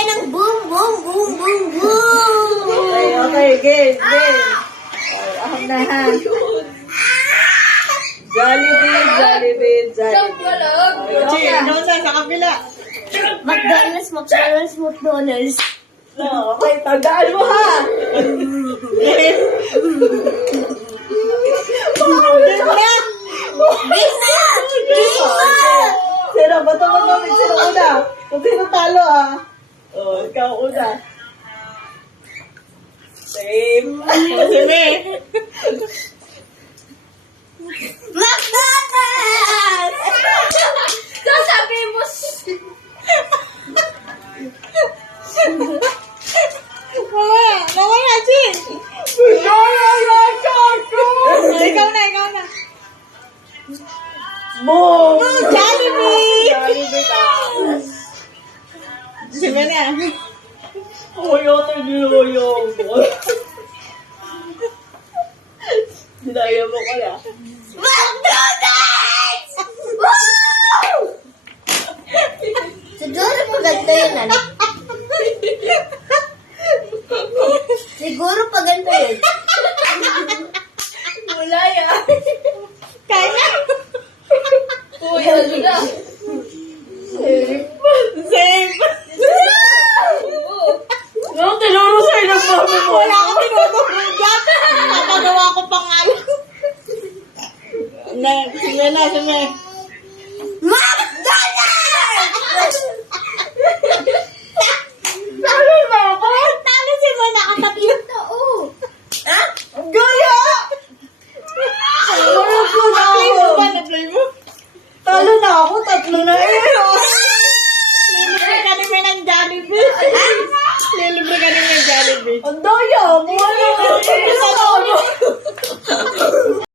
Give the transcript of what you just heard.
tayo ng boom, boom, boom, boom, boom. Okay, game. Ay, ahon na ha. Jollibee. Okay, doon sa kabila. McDonald's. No, okay, tandaan mo ha. Sino, bato. Sino una? Kung sino talo ah. Oh, ikaw una. Same. Sime. McDonald's! Sasabi mo, Mamaya, Jin. Ikaw na. Boom! Jollibee ka. Sime na. Oyo. Dinaya mo kaya. McDonald's! Woo! Siguro paganda yun, ano? Siguro paganda yun. Wala yan. Kaya? Kuya, na. Same. No, tinuro sa'yo ng mami mo. Wala ko tinuturo dyan. Papagawa ko pa nga yun. Sige na. McDonald's! Talo na ako. Talo si mo nakatatlong tao. Ha? Gaya! Na-play mo? Talo na ako, 3 na eh. Lilibre ka naman ng Jollibee. Ang daya mo.